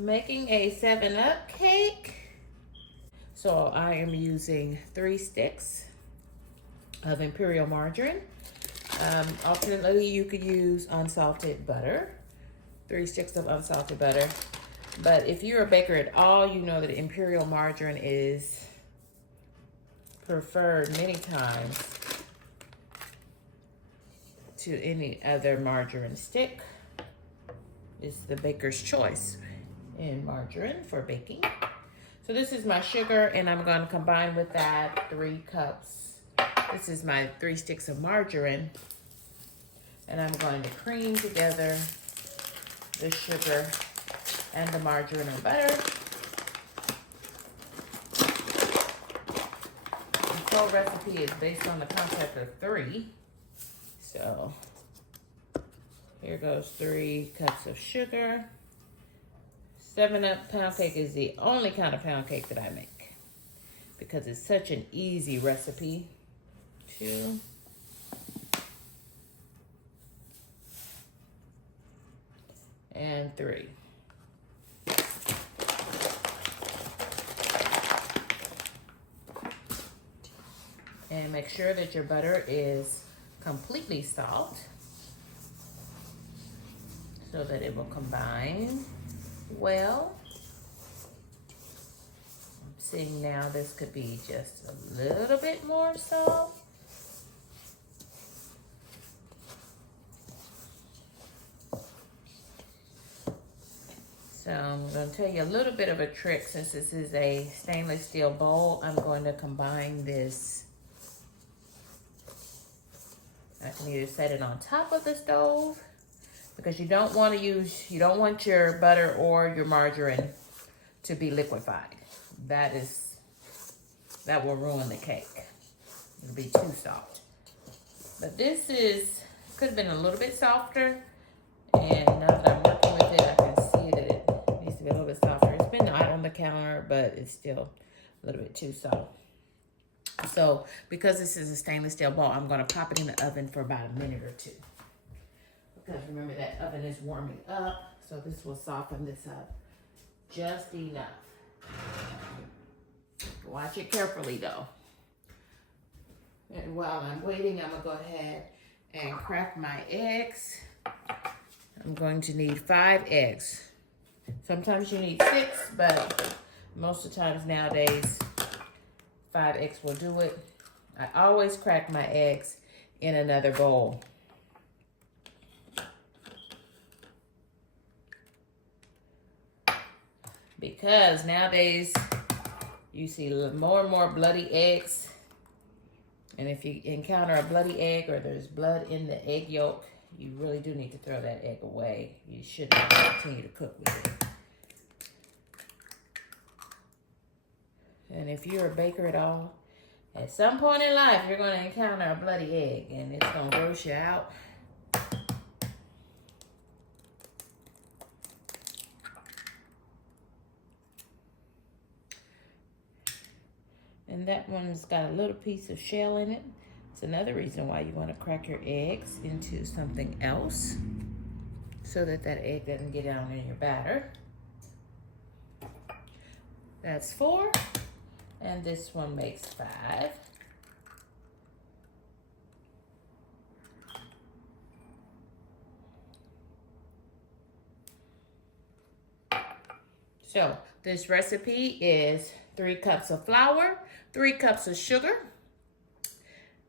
I'm making a 7-Up cake. So I am using 3 sticks of Imperial margarine. Alternately, you could use unsalted butter. 3 sticks of unsalted butter. But if you're a baker at all, you know that Imperial margarine is preferred many times to any other margarine stick. It's the baker's choice in margarine for baking. So this is my sugar, and I'm going to combine with that 3 cups. This is my 3 sticks of margarine, and I'm going to cream together the sugar and the margarine or butter. The whole recipe is based on the concept of 3. So here goes 3 cups of sugar. 7-Up pound cake is the only kind of pound cake that I make because it's such an easy recipe. 2. And 3. And make sure that your butter is completely salt so that it will combine well. I'm seeing now this could be just a little bit more salt. So I'm going to tell you a little bit of a trick. Since this is a stainless steel bowl, I'm going to combine this. I can either set it on top of the stove because you don't want your butter or your margarine to be liquefied. That will ruin the cake. It'll be too soft. But this could have been a little bit softer, and now that I'm working with it, I can see that it needs to be a little bit softer. It's been out on the counter, but it's still a little bit too soft. So because this is a stainless steel bowl, I'm going to pop it in the oven for about a minute or 2. Because remember, that oven is warming up, so this will soften this up just enough. Watch it carefully though. And while I'm waiting, I'm going to go ahead and crack my eggs. I'm going to need 5 eggs. Sometimes you need 6, but most of the times nowadays, 5 eggs will do it. I always crack my eggs in another bowl. Because nowadays you see more and more bloody eggs. And if you encounter a bloody egg or there's blood in the egg yolk, you really do need to throw that egg away. You should not continue to cook with it. And if you're a baker at all, at some point in life, you're going to encounter a bloody egg, and it's going to gross you out. And that one's got a little piece of shell in it. It's another reason why you want to crack your eggs into something else so that that egg doesn't get down in your batter. That's 4. And this one makes 5. So this recipe is 3 cups of flour, 3 cups of sugar,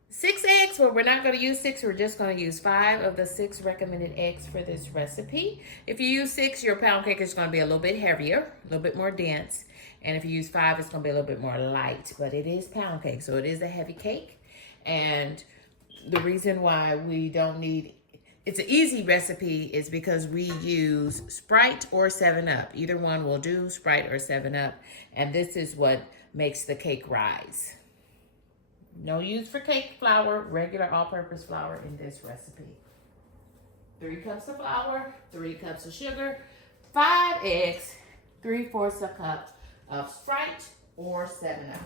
6 eggs. Well, we're not going to use 6. We're just going to use 5 of the 6 recommended eggs for this recipe. If you use 6, your pound cake is going to be a little bit heavier, a little bit more dense. And if you use 5, it's going to be a little bit more light. But it is pound cake, so it is a heavy cake. And the reason why we don't need... It's an easy recipe is because we use Sprite or 7-Up. Either one will do, Sprite or 7-Up. And this is what makes the cake rise. No use for cake flour, regular all-purpose flour in this recipe. 3 cups of flour, 3 cups of sugar, 5 eggs, 3/4 a cup of Sprite or 7-Up.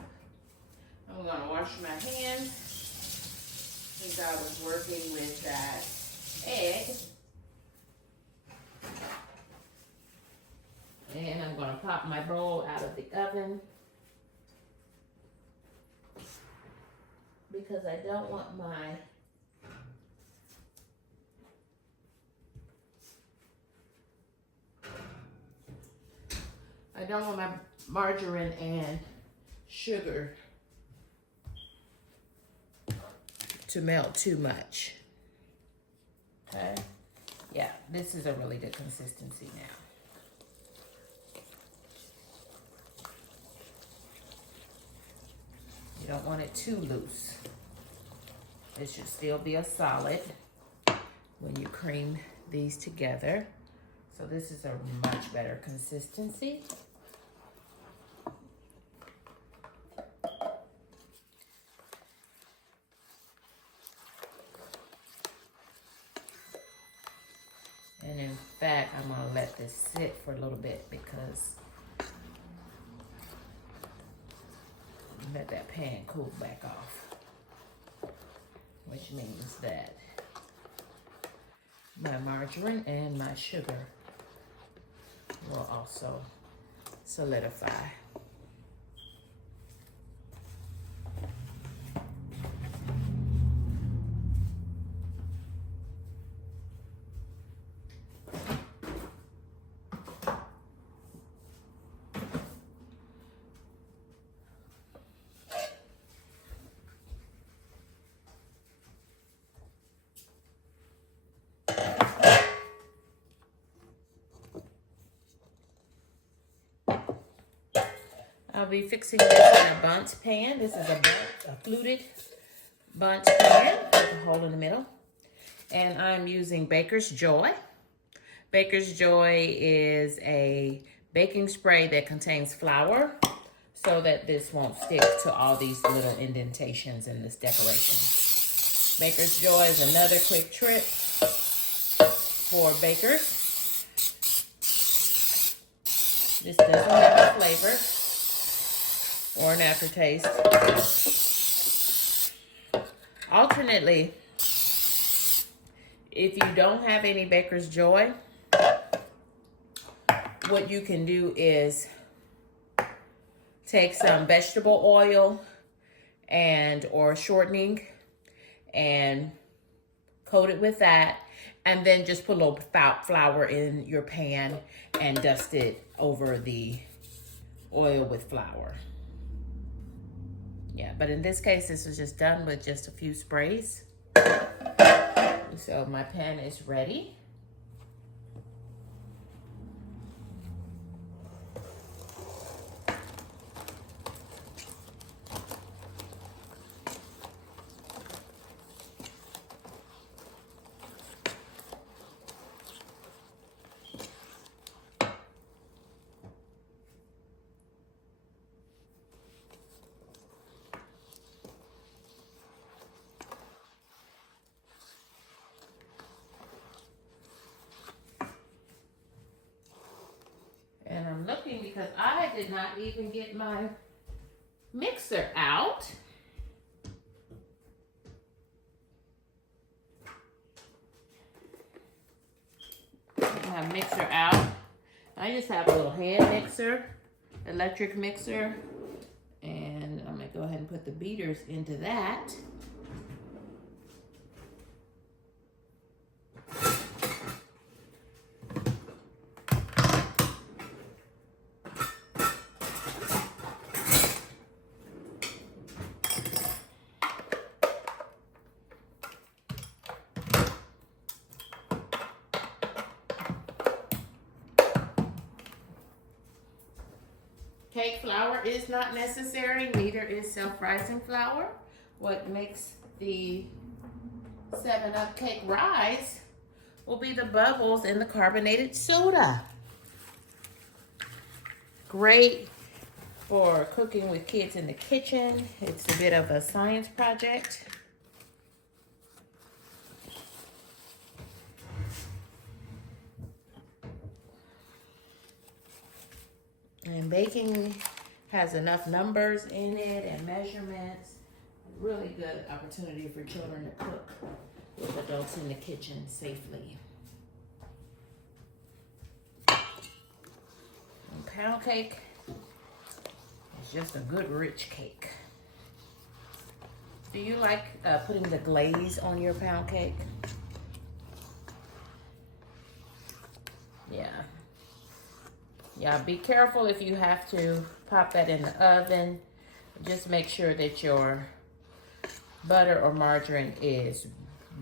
I'm going to wash my hands since I was working with that egg. And I'm gonna pop my bowl out of the oven because I don't want my margarine and sugar to melt too much. Okay. Yeah, this is a really good consistency now. You don't want it too loose. It should still be a solid when you cream these together. So this is a much better consistency. And in fact, I'm gonna let this sit for a little bit because let that pan cool back off, which means that my margarine and my sugar will also solidify. I'll be fixing this in a bundt pan. This is a fluted bundt pan with a hole in the middle. And I'm using Baker's Joy. Baker's Joy is a baking spray that contains flour so that this won't stick to all these little indentations in this decoration. Baker's Joy is another quick trick for bakers. This doesn't have a flavor or an aftertaste. Alternately, if you don't have any Baker's Joy, what you can do is take some vegetable oil and or shortening and coat it with that, and then just put a little flour in your pan and dust it over the oil with flour. Yeah, but in this case, this was just done with just a few sprays. So my pan is ready. And I'm looking because I did not even get my mixer out. My mixer out. I just have a little hand mixer, electric mixer, and I'm gonna go ahead and put the beaters into that. Cake flour is not necessary, neither is self-rising flour. What makes the 7-Up cake rise will be the bubbles in the carbonated soda. Great for cooking with kids in the kitchen. It's a bit of a science project. And baking has enough numbers in it and measurements. Really good opportunity for children to cook with adults in the kitchen safely. pound cake is just a good rich cake. Do you like putting the glaze on your pound cake? Yeah. Yeah, be careful if you have to pop that in the oven. Just make sure that your butter or margarine is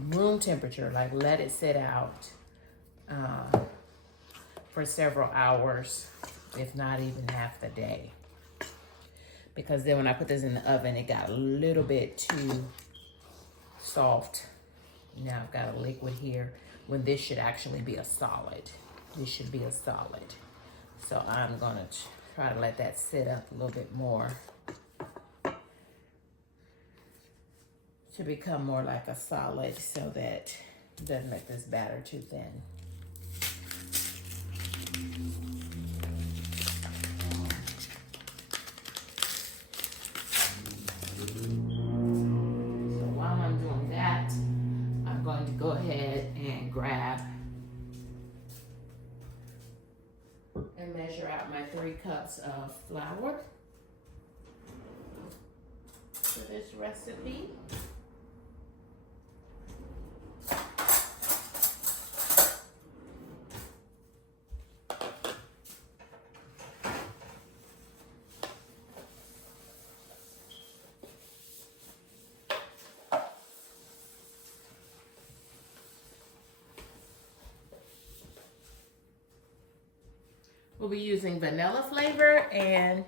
room temperature. Like, let it sit out for several hours, if not even half the day. Because then when I put this in the oven, it got a little bit too soft. Now I've got a liquid here when this should actually be a solid. This should be a solid. So I'm gonna try to let that sit up a little bit more to become more like a solid so that it doesn't make this batter too thin. So while I'm doing that, I'm going to go ahead and grab and measure out my 3 cups of flour for this recipe. We'll be using vanilla flavor, and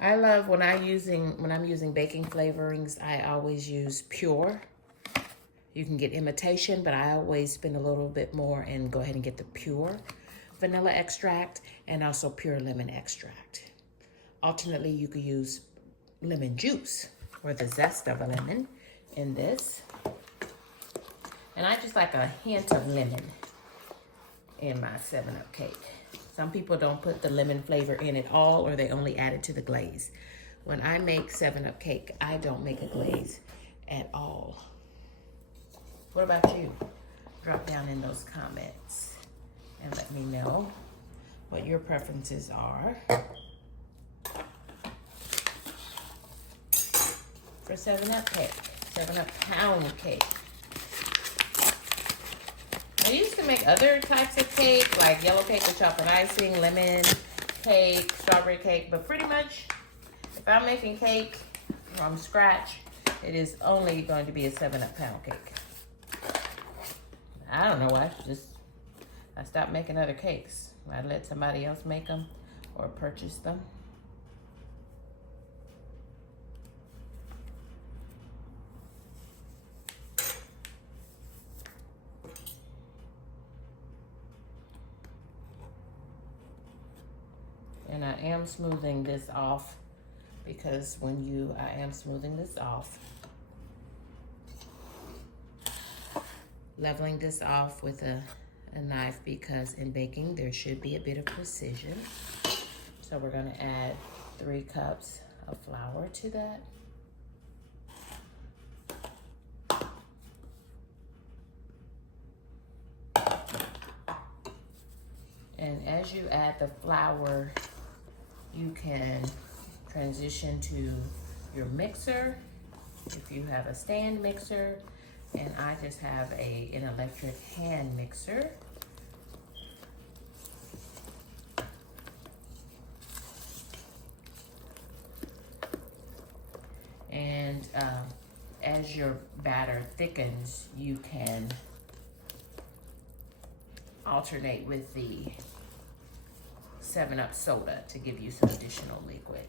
I love when I'm using baking flavorings, I always use pure. You can get imitation, but I always spend a little bit more and go ahead and get the pure vanilla extract and also pure lemon extract. Alternately, you could use lemon juice or the zest of a lemon in this. And I just like a hint of lemon in my 7-Up cake. Some people don't put the lemon flavor in at all, or they only add it to the glaze. When I make 7-Up cake, I don't make a glaze at all. What about you? Drop down in those comments and let me know what your preferences are for 7-Up cake, 7-Up pound cake. I used to make other types of cake, like yellow cake with chocolate icing, lemon cake, strawberry cake, but pretty much if I'm making cake from scratch, it is only going to be a 7-Up pound cake. I don't know why, I stopped making other cakes. I let somebody else make them or purchase them. And I am smoothing this off because I am smoothing this off. Leveling this off with a knife because in baking there should be a bit of precision. So we're gonna add 3 cups of flour to that. And as you add the flour, you can transition to your mixer if you have a stand mixer, and I just have an electric hand mixer. And as your batter thickens, you can alternate with the 7-Up soda to give you some additional liquid.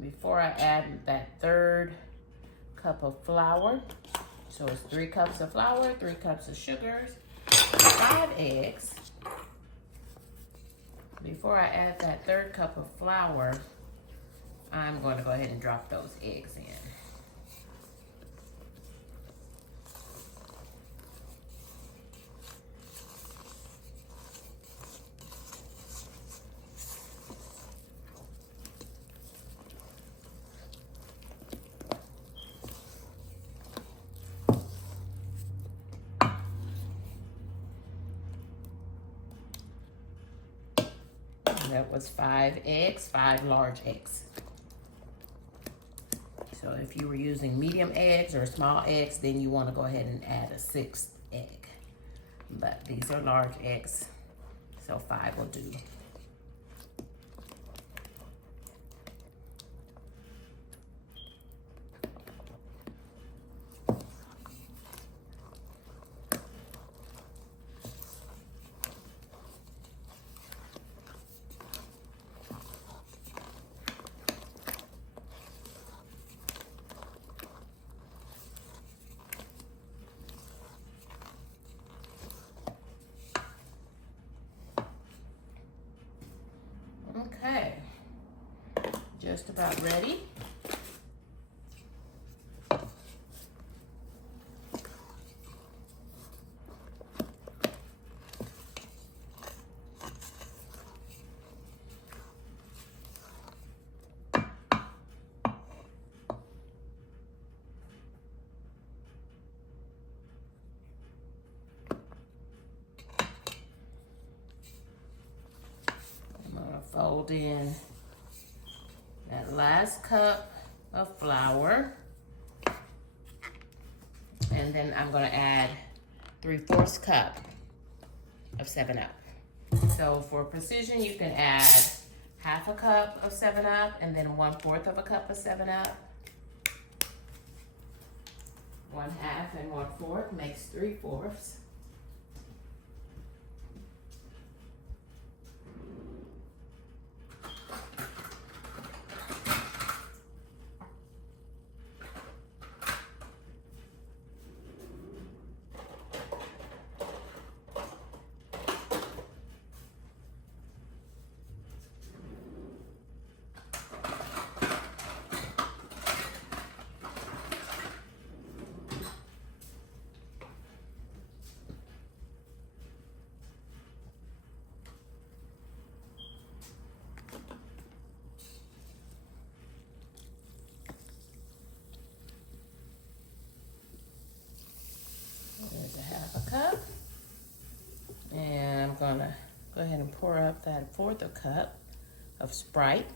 Before I add that 3rd cup of flour, so it's 3 cups of flour, 3 cups of sugars. If 5 eggs. Before I add that 1/3 cup of flour, I'm going to go ahead and drop those eggs in. That was 5 eggs, 5 large eggs. So if you were using medium eggs or small eggs, then you want to go ahead and add a 6th egg. But these are large eggs, so 5 will do. Okay, just about ready. I'm gonna fold in that last cup of flour, and then I'm gonna add 3/4 cup of 7-Up. So for precision, you can add 1/2 cup of 7-Up and then 1/4 of a cup of 7-Up. 1/2 and 1/4 makes 3/4. There's 1/2 cup. And I'm gonna go ahead and pour up that 1/4 cup of Sprite.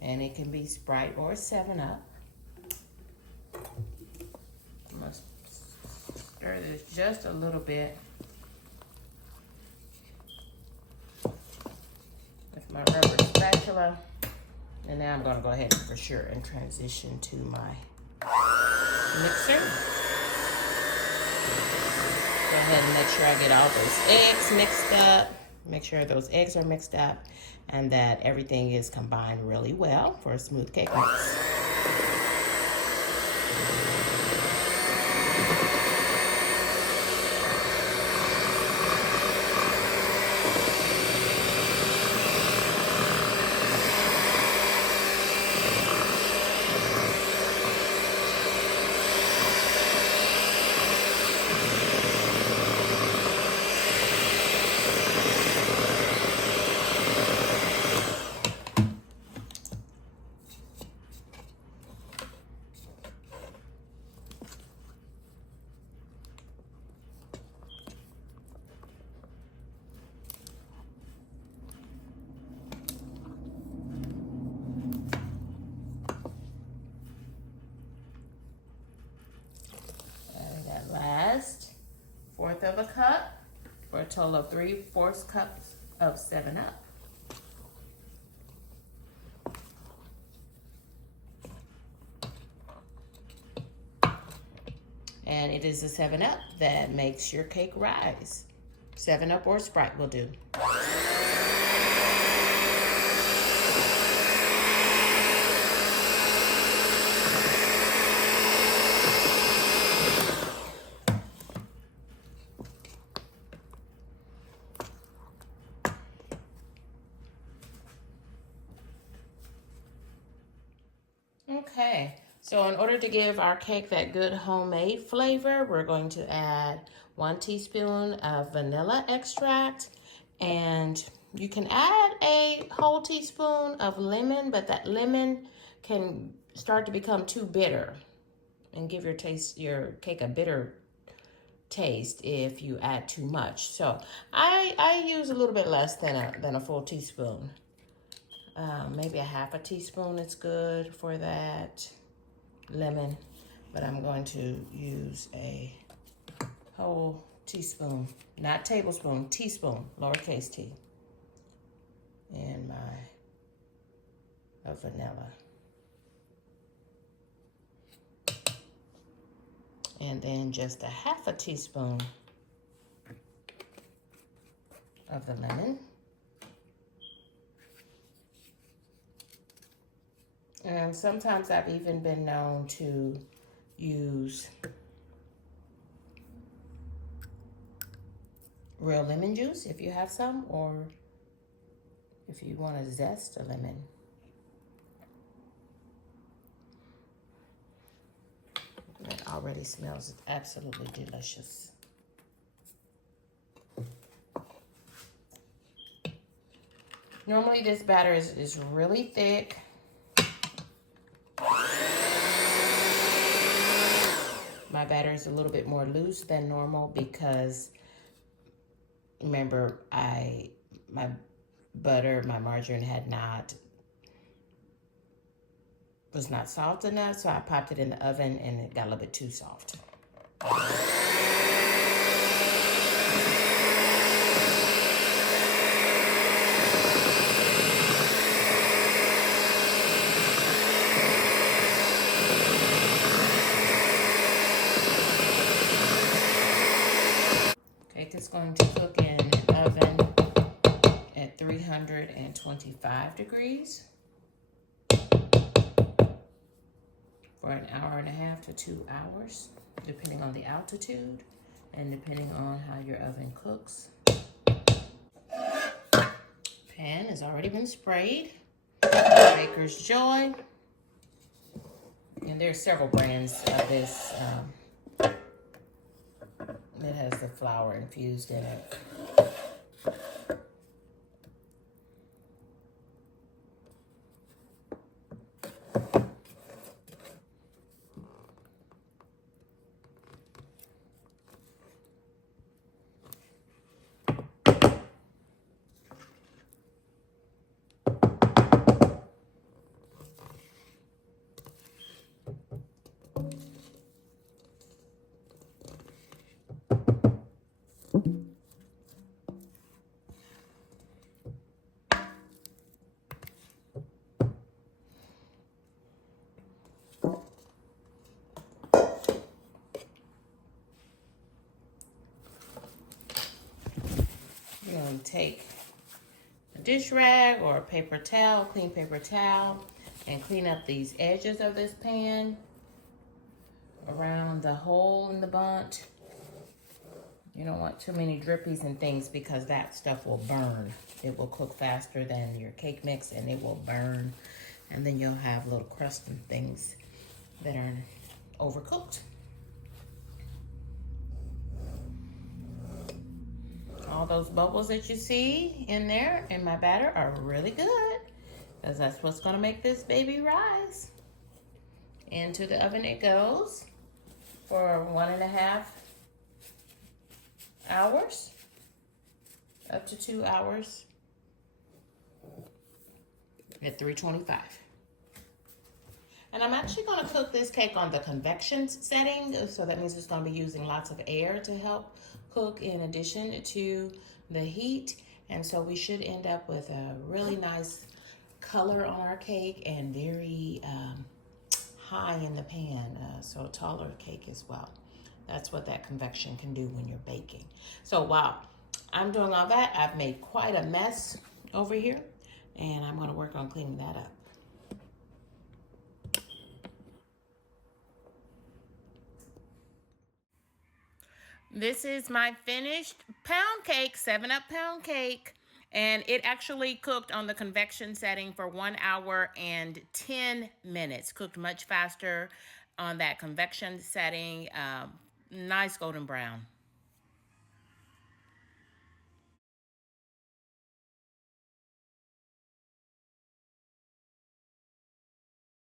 And it can be Sprite or 7-Up. I'm gonna stir this just a little bit with my rubber spatula. And now I'm gonna go ahead and for sure and transition to my mixer. Go ahead and make sure I get all those eggs mixed up. Make sure those eggs are mixed up and that everything is combined really well for a smooth cake mix. Last 1/4 of a cup for a total of 3/4 cups of 7-Up. And it is the 7-Up that makes your cake rise. 7-Up or Sprite will do. Okay, so in order to give our cake that good homemade flavor, we're going to add 1 teaspoon of vanilla extract, and you can add a whole teaspoon of lemon, but that lemon can start to become too bitter and give your cake a bitter taste if you add too much. So I use a little bit less than a full teaspoon. Maybe a half a teaspoon is good for that lemon, but I'm going to use a whole teaspoon, not tablespoon, teaspoon, lowercase t, in my vanilla. And then just a half a teaspoon of the lemon. And sometimes I've even been known to use real lemon juice if you have some, or if you want to zest a lemon. That already smells absolutely delicious. Normally this batter is really thick. My batter is a little bit more loose than normal because remember my margarine was not soft enough, so I popped it in the oven and it got a little bit too soft. Cake is going to cook in an oven at 325 degrees for an hour and a half to 2 hours, depending on the altitude and depending on how your oven cooks. Pan has already been sprayed. Baker's Joy. And there's several brands of this that has the flour infused in it. You're going to take a dish rag or a paper towel, clean paper towel, and clean up these edges of this pan around the hole in the bundt. You don't want too many drippies and things because that stuff will burn. It will cook faster than your cake mix and it will burn. And then you'll have little crust and things that are overcooked. All those bubbles that you see in there in my batter are really good because that's what's going to make this baby rise. Into the oven it goes for 1.5 hours, up to 2 hours at 325. And I'm actually going to cook this cake on the convection setting, so that means it's going to be using lots of air to help cook in addition to the heat. And so we should end up with a really nice color on our cake and very high in the pan, so a taller cake as well. That's what that convection can do when you're baking. So while I'm doing all that, I've made quite a mess over here, and I'm going to work on cleaning that up. This is my finished pound cake, 7-Up pound cake. And it actually cooked on the convection setting for 1 hour and 10 minutes. Cooked much faster on that convection setting. Nice golden brown.